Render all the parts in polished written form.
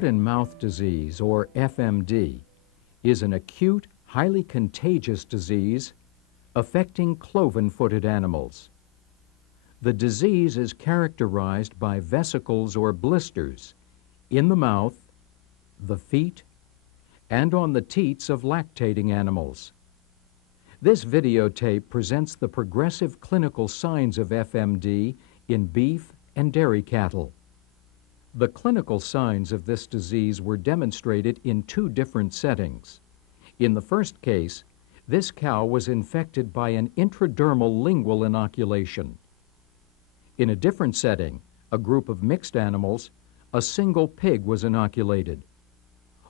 Foot and mouth disease, or FMD, is an acute, highly contagious disease affecting cloven-footed animals. The disease is characterized by vesicles or blisters in the mouth, the feet, and on the teats of lactating animals. This videotape presents the progressive clinical signs of FMD in beef and dairy cattle. The clinical signs of this disease were demonstrated in two different settings. In the first case, this cow was infected by an intradermal lingual inoculation. In a different setting, a group of mixed animals, a single pig was inoculated.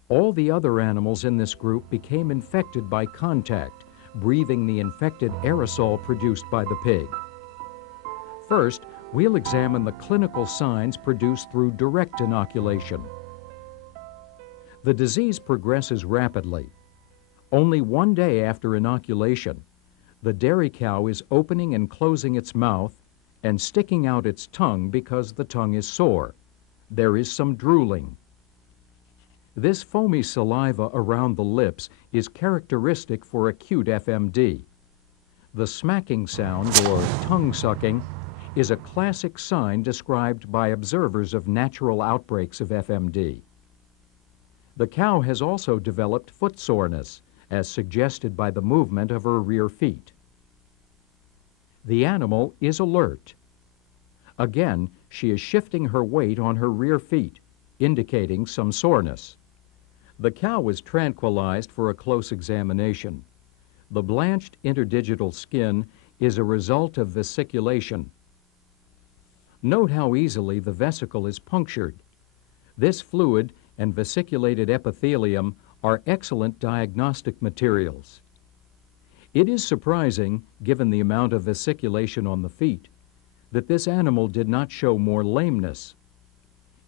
All the other animals in this group became infected by contact, breathing the infected aerosol produced by the pig. First, we'll examine the clinical signs produced through direct inoculation. The disease progresses rapidly. Only one day after inoculation, the dairy cow is opening and closing its mouth and sticking out its tongue because the tongue is sore. There is some drooling. This foamy saliva around the lips is characteristic for acute FMD. The smacking sound, or tongue sucking, is a classic sign described by observers of natural outbreaks of FMD. The cow has also developed foot soreness, as suggested by the movement of her rear feet. The animal is alert. Again, she is shifting her weight on her rear feet, indicating some soreness. The cow was tranquilized for a close examination. The blanched interdigital skin is a result of vesiculation. Note how easily the vesicle is punctured. This fluid and vesiculated epithelium are excellent diagnostic materials. It is surprising, given the amount of vesiculation on the feet, that this animal did not show more lameness.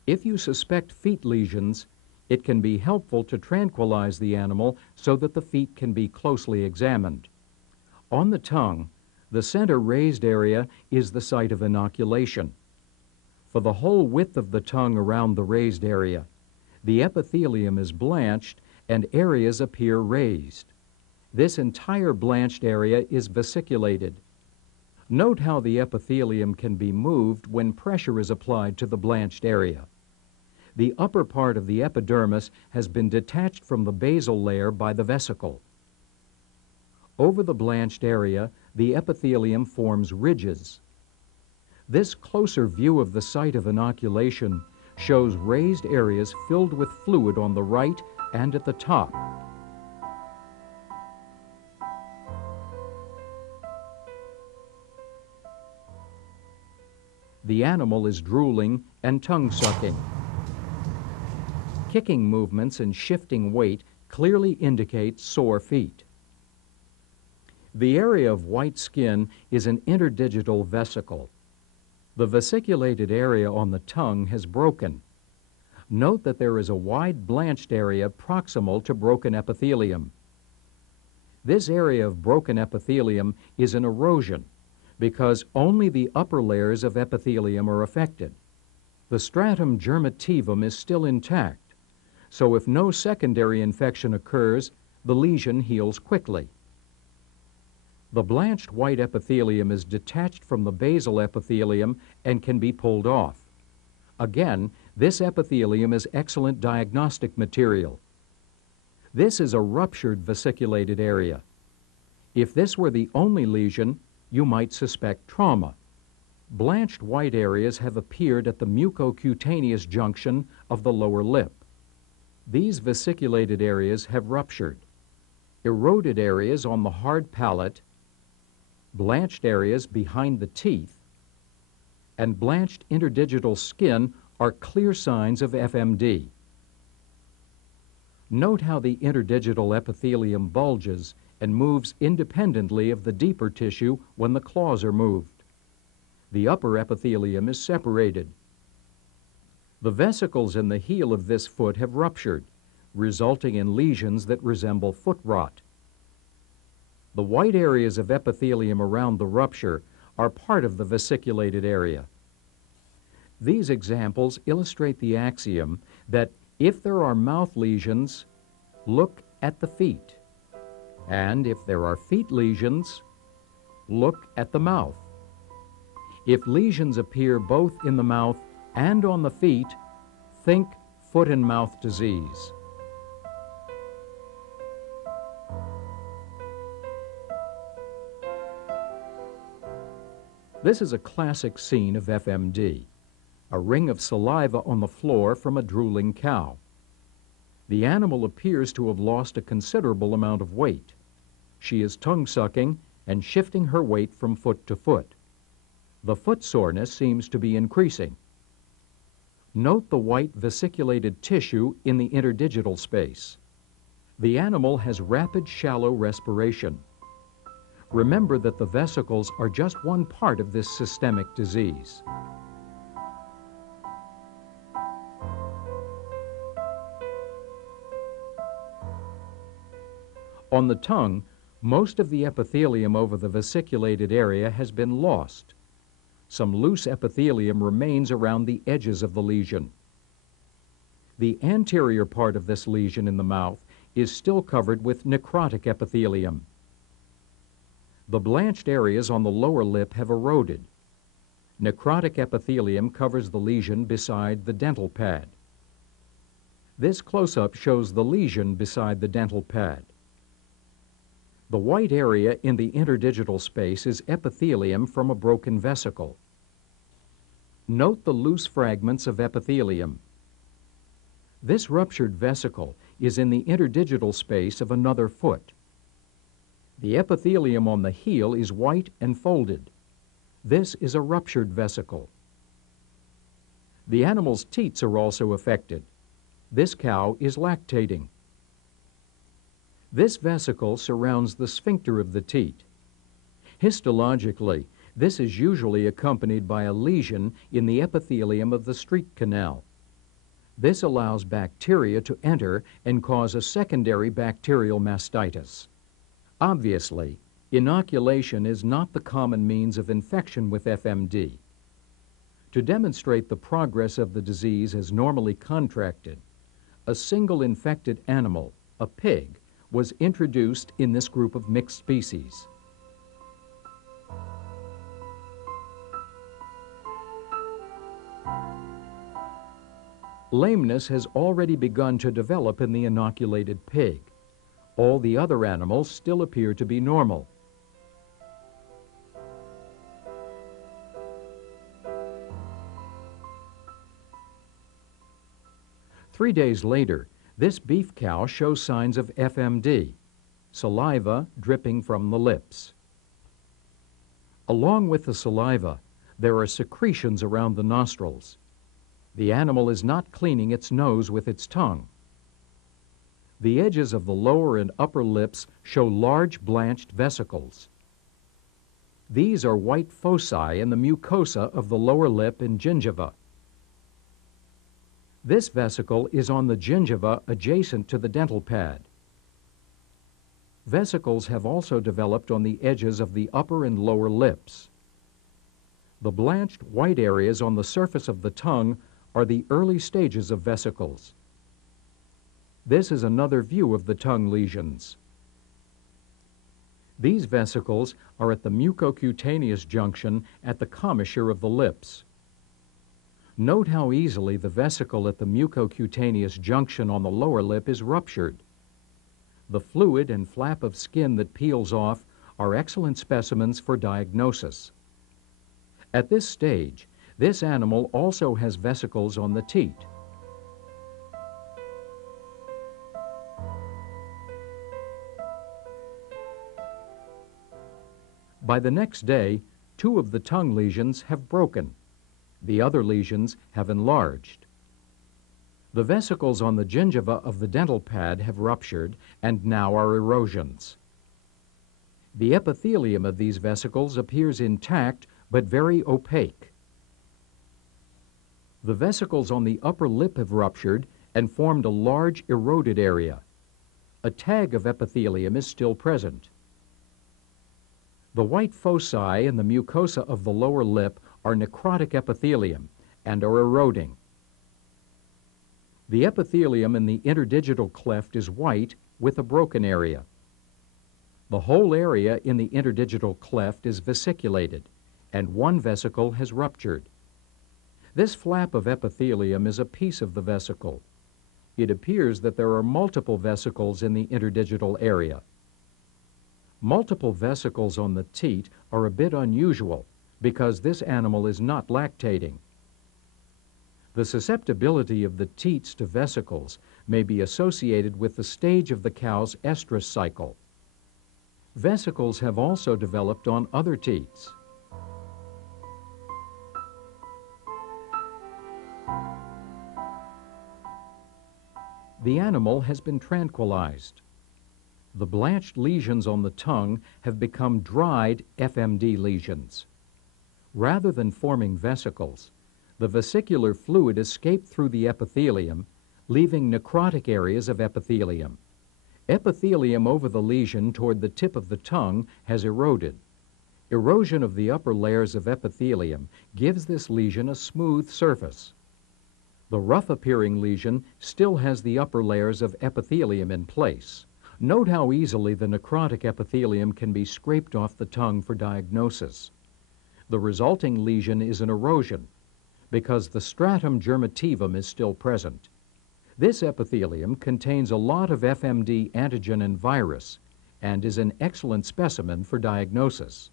If you suspect feet lesions, it can be helpful to tranquilize the animal so that the feet can be closely examined. On the tongue, the center raised area is the site of inoculation. For the whole width of the tongue around the raised area, the epithelium is blanched and areas appear raised. This entire blanched area is vesiculated. Note how the epithelium can be moved when pressure is applied to the blanched area. The upper part of the epidermis has been detached from the basal layer by the vesicle. Over the blanched area, the epithelium forms ridges. This closer view of the site of inoculation shows raised areas filled with fluid on the right and at the top. The animal is drooling and tongue-sucking. Kicking movements and shifting weight clearly indicate sore feet. The area of white skin is an interdigital vesicle. The vesiculated area on the tongue has broken. Note that there is a wide blanched area proximal to broken epithelium. This area of broken epithelium is an erosion because only the upper layers of epithelium are affected. The stratum germativum is still intact, so if no secondary infection occurs, the lesion heals quickly. The blanched white epithelium is detached from the basal epithelium and can be pulled off. Again, this epithelium is excellent diagnostic material. This is a ruptured vesiculated area. If this were the only lesion, you might suspect trauma. Blanched white areas have appeared at the mucocutaneous junction of the lower lip. These vesiculated areas have ruptured. Eroded areas on the hard palate, blanched areas behind the teeth, and blanched interdigital skin are clear signs of FMD. Note how the interdigital epithelium bulges and moves independently of the deeper tissue when the claws are moved. The upper epithelium is separated. The vesicles in the heel of this foot have ruptured, resulting in lesions that resemble foot rot. The white areas of epithelium around the rupture are part of the vesiculated area. These examples illustrate the axiom that If there are mouth lesions, look at the feet. And if there are feet lesions, look at the mouth. If lesions appear both in the mouth and on the feet, think foot and mouth disease. This is a classic scene of FMD, a ring of saliva on the floor from a drooling cow. The animal appears to have lost a considerable amount of weight. She is tongue-sucking and shifting her weight from foot to foot. The foot soreness seems to be increasing. Note the white vesiculated tissue in the interdigital space. The animal has rapid shallow respiration. Remember that the vesicles are just one part of this systemic disease. On the tongue, most of the epithelium over the vesiculated area has been lost. Some loose epithelium remains around the edges of the lesion. The anterior part of this lesion in the mouth is still covered with necrotic epithelium. The blanched areas on the lower lip have eroded. Necrotic epithelium covers the lesion beside the dental pad. This close-up shows the lesion beside the dental pad. The white area in the interdigital space is epithelium from a broken vesicle. Note the loose fragments of epithelium. This ruptured vesicle is in the interdigital space of another foot. The epithelium on the heel is white and folded. This is a ruptured vesicle. The animal's teats are also affected. This cow is lactating. This vesicle surrounds the sphincter of the teat. Histologically, this is usually accompanied by a lesion in the epithelium of the street canal. This allows bacteria to enter and cause a secondary bacterial mastitis. Obviously, inoculation is not the common means of infection with FMD. To demonstrate the progress of the disease as normally contracted, a single infected animal, a pig, was introduced in this group of mixed species. Lameness has already begun to develop in the inoculated pig. All the other animals still appear to be normal. Three days later, this beef cow shows signs of FMD, saliva dripping from the lips. Along with the saliva, there are secretions around the nostrils. The animal is not cleaning its nose with its tongue. The edges of the lower and upper lips show large blanched vesicles. These are white foci in the mucosa of the lower lip and gingiva. This vesicle is on the gingiva adjacent to the dental pad. Vesicles have also developed on the edges of the upper and lower lips. The blanched white areas on the surface of the tongue are the early stages of vesicles. This is another view of the tongue lesions. These vesicles are at the mucocutaneous junction at the commissure of the lips. Note how easily the vesicle at the mucocutaneous junction on the lower lip is ruptured. The fluid and flap of skin that peels off are excellent specimens for diagnosis. At this stage, this animal also has vesicles on the teat. By the next day, 2 of the tongue lesions have broken. The other lesions have enlarged. The vesicles on the gingiva of the dental pad have ruptured and now are erosions. The epithelium of these vesicles appears intact but very opaque. The vesicles on the upper lip have ruptured and formed a large eroded area. A tag of epithelium is still present. The white foci in the mucosa of the lower lip are necrotic epithelium and are eroding. The epithelium in the interdigital cleft is white with a broken area. The whole area in the interdigital cleft is vesiculated, and one vesicle has ruptured. This flap of epithelium is a piece of the vesicle. It appears that there are multiple vesicles in the interdigital area. Multiple vesicles on the teat are a bit unusual because this animal is not lactating. The susceptibility of the teats to vesicles may be associated with the stage of the cow's estrus cycle. Vesicles have also developed on other teats. The animal has been tranquilized. The blanched lesions on the tongue have become dried FMD lesions. Rather than forming vesicles, the vesicular fluid escaped through the epithelium, leaving necrotic areas of epithelium. Epithelium over the lesion toward the tip of the tongue has eroded. Erosion of the upper layers of epithelium gives this lesion a smooth surface. The rough-appearing lesion still has the upper layers of epithelium in place. Note how easily the necrotic epithelium can be scraped off the tongue for diagnosis. The resulting lesion is an erosion because the stratum germativum is still present. This epithelium contains a lot of FMD antigen and virus and is an excellent specimen for diagnosis.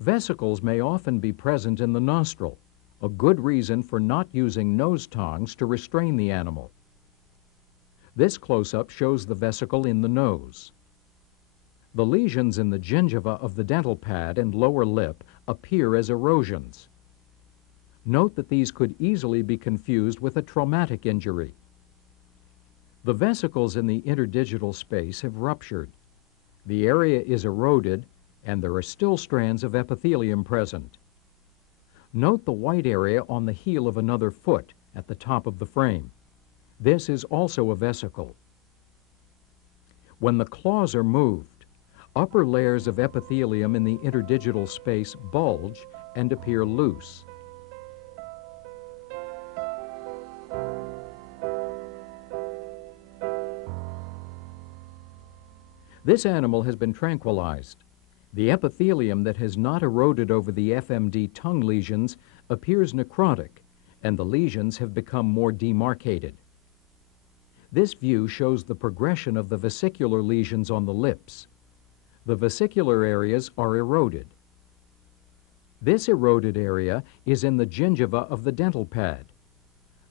Vesicles may often be present in the nostril, a good reason for not using nose tongs to restrain the animal. This close-up shows the vesicle in the nose. The lesions in the gingiva of the dental pad and lower lip appear as erosions. Note that these could easily be confused with a traumatic injury. The vesicles in the interdigital space have ruptured. The area is eroded, and there are still strands of epithelium present. Note the white area on the heel of another foot at the top of the frame. This is also a vesicle. When the claws are moved, upper layers of epithelium in the interdigital space bulge and appear loose. This animal has been tranquilized. The epithelium that has not eroded over the FMD tongue lesions appears necrotic, and the lesions have become more demarcated. This view shows the progression of the vesicular lesions on the lips. The vesicular areas are eroded. This eroded area is in the gingiva of the dental pad.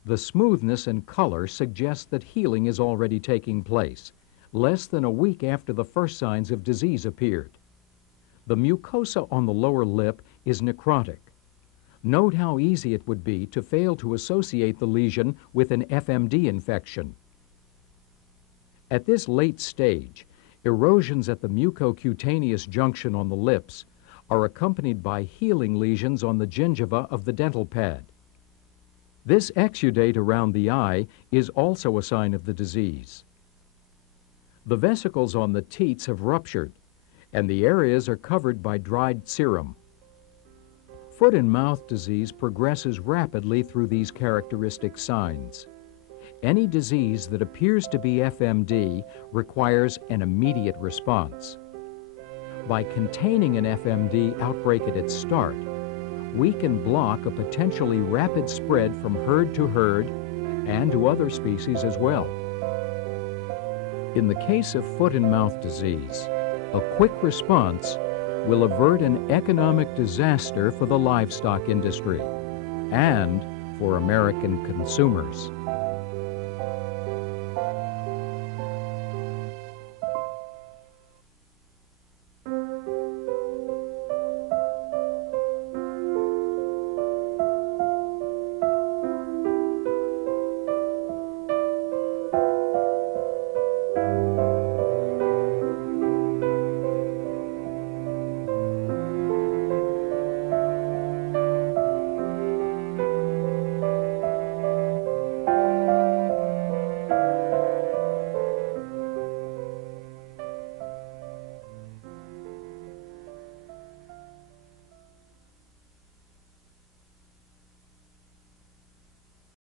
The smoothness and color suggest that healing is already taking place, less than a week after the first signs of disease appeared. The mucosa on the lower lip is necrotic. Note how easy it would be to fail to associate the lesion with an FMD infection. At this late stage, erosions at the mucocutaneous junction on the lips are accompanied by healing lesions on the gingiva of the dental pad. This exudate around the eye is also a sign of the disease. The vesicles on the teats have ruptured, and the areas are covered by dried serum. Foot and mouth disease progresses rapidly through these characteristic signs. Any disease that appears to be FMD requires an immediate response. By containing an FMD outbreak at its start, we can block a potentially rapid spread from herd to herd and to other species as well. In the case of foot and mouth disease, a quick response will avert an economic disaster for the livestock industry and for American consumers.